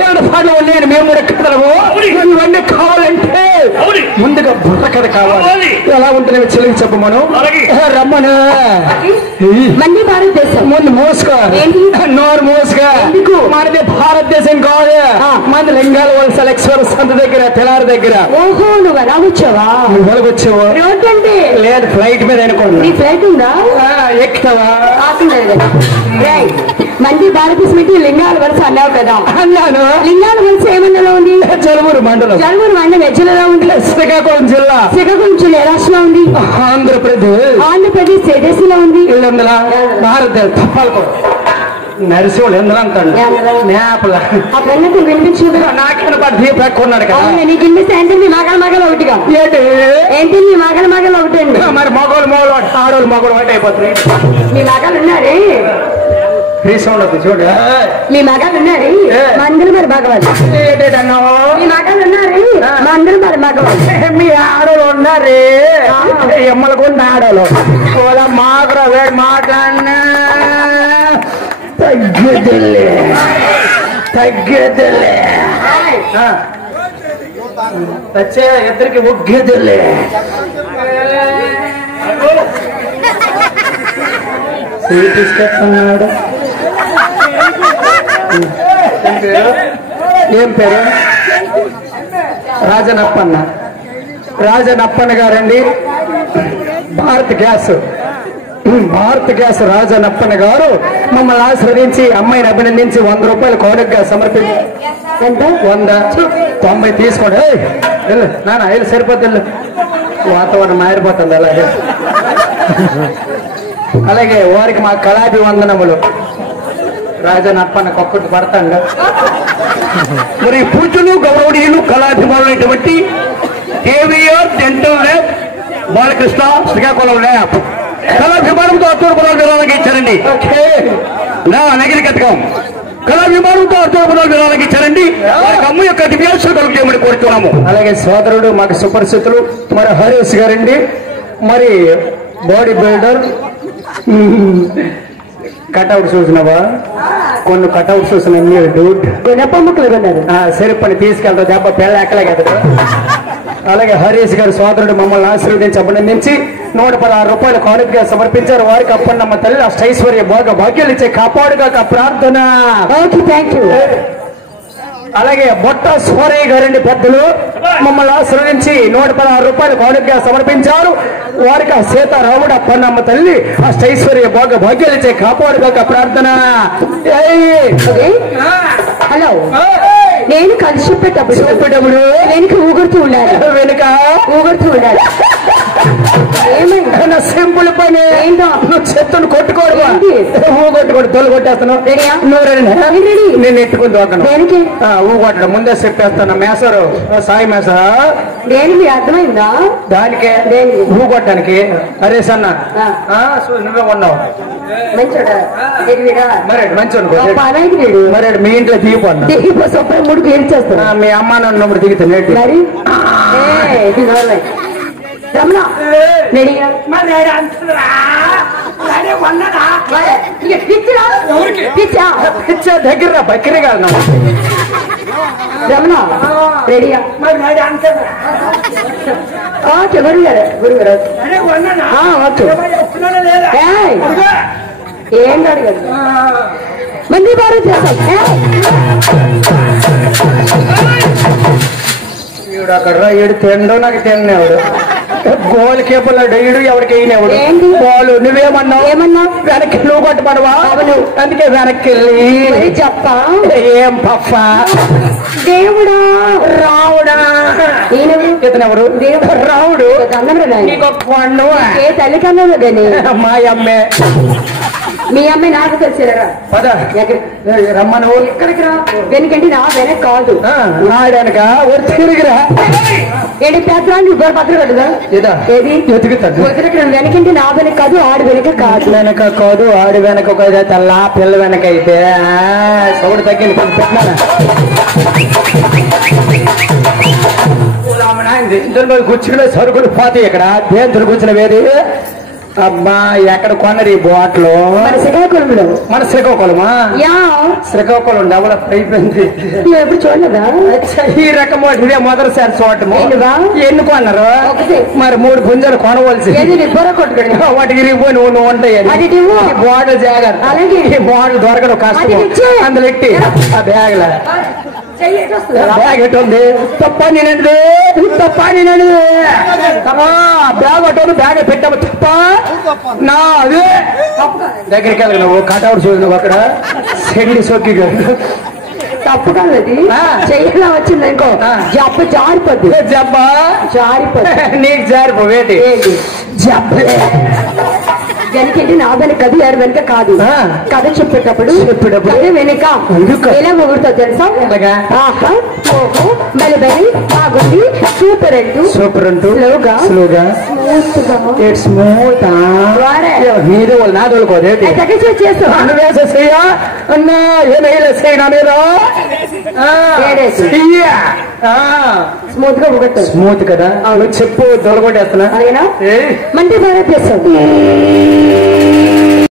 పాటలు ఉన్నాయని మేము కూడా కథలము ఇవన్నీ కావాలంటే ముందుగా బుర్ర కథ కావాలి. ఎలా ఉంటుంది చెల్లికి చెప్పమను. రమ్మను. మళ్ళీ భారతదేశం ముందు మోసుకో, నోరు మోసుకో. మనది భారతదేశం కాదు, మన లింగాల వలస లక్ష్మణ సంత దగ్గర తెలారి దగ్గర. ఓహో, నువ్వు ఎలా వచ్చావా? నువ్వు ఎలాగొచ్చావు? రోడ్ అంటే లేదు, ఫ్లైట్ మీద అనుకోండి. నీ ఫ్లైట్ ఉందా? ఎక్కుతావా? మంది భారతదేశం అంటే లింగాల వలస అన్నావు కదా. అన్నాను. లింగాల వలస ఏ మండలంలో ఉంది? జలమూరు మండలం. జలమూరు మండలం ఏ జిల్లాలో ఉంది? శ్రీకాకుళం జిల్లా. శ్రీకాకుళం జిల్లా ఏ రాష్ట్రంలో ఉంది? ఆంధ్రప్రదేశ్. ఆంధ్రప్రదేశ్ ఏ దేశంలో ఉంది? భారతదేశం. తప్పాలి నరసింహుడు ఎందులో అంటాడు నేపల అప్పుడు వినిపించు. నాకేమైనా పడి పెట్టుకున్నాడు కదా. నీకు వినిపిస్తే ఏంటి? మగలు మగలు ఒకటిగా ఏంటి? నీ మగలు మగలు ఒకటి అండి. మరి మగవాళ్ళు మగవాళ్ళు ఆడవాళ్ళు మగవాళ్ళు ఒకటి అయిపోతుంది. మీ మగలు ఉన్నారే రీసౌండ్ అవుతుంది చూడు. మీ మగాలు ఉన్నారు మందులు మరి మగవాళ్ళు. మీ మగాలు ఉన్నారు మందులు మరి మగవాళ్ళు. మీ ఆడవాళ్ళు ఉన్నారు ఎమ్మలు కూడా ఆడవాళ్ళు మాకురా వేడి మాట్లాడినా తగ్గేదిలే వచ్చే ఇద్దరికి ఒగ్గేదిలే. తీసుకెళ్తున్నాడు. ఏం పేరు? రాజనప్పన్న. రాజనప్పన్న గారండి. భారత్ గ్యాస్ రాజనప్పన్న గారు మమ్మల్ని ఆశీర్వదించి అమ్మాయిని అభినందించి 100 రూపాయలు కానుకగా సమర్పించి 190 తీసుకోండి. వెళ్ళు నాన్న, వెళ్ళి సరిపోతుంది. వాతావరణం మారిపోతుంది అలాగే. అలాగే వారికి మా కళాభి వందనములు. రాజనప్పన్న కొక్కటి పడతాండ. మరి పూజలు గౌరవనీయులు కళాభిమానులైనటువంటి KVR dental lab Balakrishna Srikakulam lab కళాభిమానంతో అత్తూరుపురాలు విరాళంగా ఇచ్చారండి. నా నగిరి కథకం కళాభిమానంతో అత్తూరుపురాలు విరాళంగా ఇచ్చారండి. అమ్మ యొక్క దివ్యాశలు కలుగు చేయమని కోరుతున్నాము. అలాగే సోదరుడు మాకు సుపరిస్థితులు మరి హరీష్ గారండి. మరి బాడీ బిల్డర్. కట్అవుట్ చూసినావా? కొన్ని కట్అవుట్ చూసిన గుణపమ్మకులు ఉన్నారు. సరే పని తీసుకెళ్తా దెబ్బ పెళ్ళ ఎక్కలే కదా. అలాగే హరీష్ గారి సోదరుడు మమ్మల్ని ఆశీర్వదించి అభినందించి 116 రూపాయలు కానుకగా సమర్పించారు. వారికి అప్పన్నమ్మ తల్లి అష్టైశ్వర్య భాగ్యాలు ఇచ్చే కాపాడుగా ప్రార్థన. Thank you. అలాగే బొట్ట సోరయ్య గారండి పెద్దలు మమ్మల్ని ఆశీర్వదించి 116 రూపాయలు కానుకగా సమర్పించారు. వారికి సీతారాముడు అప్పన్నమ్మ తల్లి అష్టైశ్వర్య భాగ్యాలు ఇచ్చే కాపాడుగా ప్రార్థన. హలో, నేను కలిసి చెప్పేటప్పుడు వెనుక ఊగుడుతూ ఉండాలి. ఊగుడుతూ ఉండాలి. ఏమైనా సింపుల్ పని ఏంటో. నువ్వు చెత్తను కొట్టుకోడు, ఊగొట్టుకోడు, తొలి కొట్టేస్తాను. నేను ఎట్టుకుని దోకను. ఊగొట్టడం ముందే చెప్పేస్తాను. మేసారు సాయి మేసా దేనికి అర్థమైందా? దానికే ఊగొట్టడానికి. అరే సన్న నువ్వే ఉన్నావు మరి మంచి. మరి మీ ఇంట్లో దీపం మూడు పేరు చేస్తాను. మీ అమ్మ నన్ను దిగుతాను. రమణ దగ్గర బక్రీ కాదు. రమణ రెడీగా గురుగారు ఏం అడగదు. మంది భారత్ అక్కడ ఏడు తిండో నాకు తిన్నాడు. గోల్ కేపుల్ అడిగాడు. ఎవరికి అయినవాడు బాలు. నువ్వేమన్నావు? వెనక్కి నువ్వు కొట్టబడవా? అందుకే వెనక్కి వెళ్ళి చెప్పా. ఏం పఫ దేవుడా రావుడా? ఇతనెవరు? రావుడు. ఏ తల్లి కన్నా కానీ మా అమ్మే. మీ అమ్మాయి నాకు తెలిసిరా. పద రమ్మను. ఎక్కడికి రా? వెనకండి నా వెనక కాదు. నాడనక తిరిగిరా. ఏంటి పేదరాన్ని పత్ర కట్టుదా? ఏది వెనకండి నా వెనక కాదు, ఆడి వెనక కాదు. వెనక కాదు, ఆడి వెనక కాదు. తల్లా పిల్ల వెనక అయితే సౌడు తగ్గింది. కూర్చుకునే సరుకులు పోతాయి. ఇక్కడ దేంతులు కూర్చున్న వేది అబ్బా ఎక్కడ కొన్నరు ఈ బాట్లు? మన శ్రీకాకుళంలో. మన శ్రీకాకుళమా? యా, శ్రీకాకుళం డెవలప్ అయిపోయింది. నువ్వు ఎప్పుడు చూడలేదా? ఈ రకం ఇదే మొదటిసారి చూడటము. ఎన్ని కొన్నారు? ఒకటి. మరి 3 పుంజాలు కొనవలసి వాటికి ఇరిగిపోయి నువ్వు ఉంటాయి. బాటిల్ జాగ్రత్త. అలాగే ఈ బాటిల్ దొరకడం కష్టం. అందులో ఎట్టి ఆ బ్యాగ్ లా బ్యాగ్ ఎటు ఉంది? తప్ప నేనండి, తప్ప నేనండి. బ్యాగ్ అటు బ్యాగ్ పెట్టాము. తప్ప నా అదే దగ్గరికి వెళ్ళి నువ్వు కటౌట్ చూసినావు అక్కడ సెండి సొక్కి తప్పు కాదు అది. చెయ్యలా వచ్చింది ఇంకో జబ్బ జారిపోద్ది. జబ్బా జారిపోద్ది. నీకు జారిపోవేటి జబ్బలే వెనకంటే నా వెనక కది ఎవరు వెనక కాదు. కథ చెప్పేటప్పుడు కథ వెనక ఎలా మొగుడుతో తెలుసా? మెలబెలి బాగుంది, సూపర్ అంటూ సూపర్ అంటూ స్లోగా స్లోగా స్మూత్ మీరు వాళ్ళు నా తోలుకోదేటి చేస్తావా? వేసేసయ్యా అన్నా ఏమైనా మీరు స్మూత్ గా ఒకటి స్మూత్ కదా. చెప్పు దొరకొట్టేస్తున్నా. మంటే బాగా చేస్తావు.